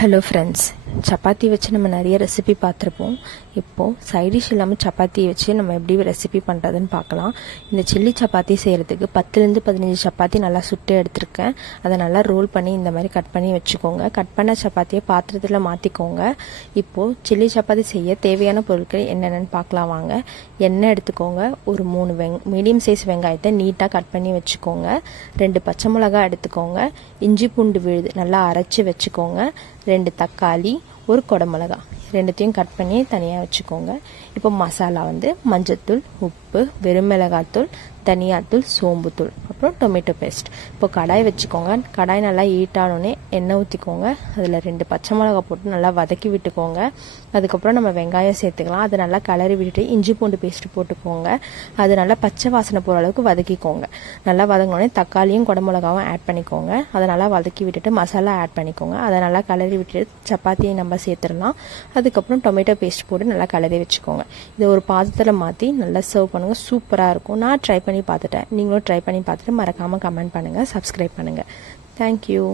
Hello friends, chapati வச்சு நம்ம நிறைய ரெசிபி பார்த்துருப்போம். இப்போது சைடிஷ் இல்லாமல் சப்பாத்தி வச்சு நம்ம எப்படி ரெசிபி பண்ணுறதுன்னு பார்க்கலாம். இந்த சில்லி சப்பாத்தி செய்கிறதுக்கு 10லேருந்து 15 சப்பாத்தி நல்லா சுட்டு எடுத்திருக்கேன். அதை நல்லா ரோல் பண்ணி இந்த மாதிரி கட் பண்ணி வச்சுக்கோங்க. கட் பண்ண சப்பாத்தியை பாத்திரத்தில் மாற்றிக்கோங்க. இப்போது சில்லி சப்பாத்தி செய்ய தேவையான பொருட்கள் என்னென்னு பார்க்கலாம் வாங்க. எண்ணெய் எடுத்துக்கோங்க. ஒரு 3 மீடியம் சைஸ் வெங்காயத்தை நீட்டாக கட் பண்ணி வச்சுக்கோங்க. 2 பச்சை மிளகாய் எடுத்துக்கோங்க. இஞ்சி பூண்டு விழுது நல்லா அரைச்சி வச்சுக்கோங்க. 2 தக்காளி, ஒரு குடமிளகா, ரெண்டுத்தையும் கட் பண்ணி தனியாக வச்சுக்கோங்க. இப்போ மசாலா மஞ்சத்தூள், உப்பு, வெறும் மிளகாத்தூள், தனியாத்தூள், சோம்புத்தூள், அப்புறம் டொமேட்டோ பேஸ்ட். இப்போ கடாய் வச்சுக்கோங்க. கடாய் நல்லா ஹீட்டானோடனே எண்ணெய் ஊற்றிக்கோங்க. அதில் 2 பச்சை மிளகா போட்டு நல்லா வதக்கி விட்டுக்கோங்க. அதுக்கப்புறம் நம்ம வெங்காயம் சேர்த்துக்கலாம். அதை நல்லா கிளறி விட்டுட்டு இஞ்சி பூண்டு பேஸ்ட் போட்டுக்கோங்க. அது நல்லா பச்சை வாசனை போகிற அளவுக்கு வதக்கிக்கோங்க. நல்லா வதங்கினோடனே தக்காளியும் குடமிளகாவும் ஆட் பண்ணிக்கோங்க. அதை நல்லா வதக்கி விட்டுட்டு மசாலா ஆட் பண்ணிக்கோங்க. அதை நல்லா கிளறி விட்டுட்டு சப்பாத்தியை நம்ம சேர்த்துடலாம். அதுக்கப்புறம் டொமேட்டோ பேஸ்ட் போட்டு நல்லா கிளறி வச்சுக்கோங்க. இதை ஒரு பாத்திரத்தில் மாற்றி நல்லா சர்வ் பண்ணுங்கள். சூப்பராக இருக்கும். நான் ட்ரை பண்ணி பார்த்துட்டேன். நீங்களும் ட்ரை பண்ணி பார்த்துட்டு மறக்காமல் கமெண்ட் பண்ணுங்கள், சப்ஸ்கிரைப் பண்ணுங்கள். தேங்க்யூ.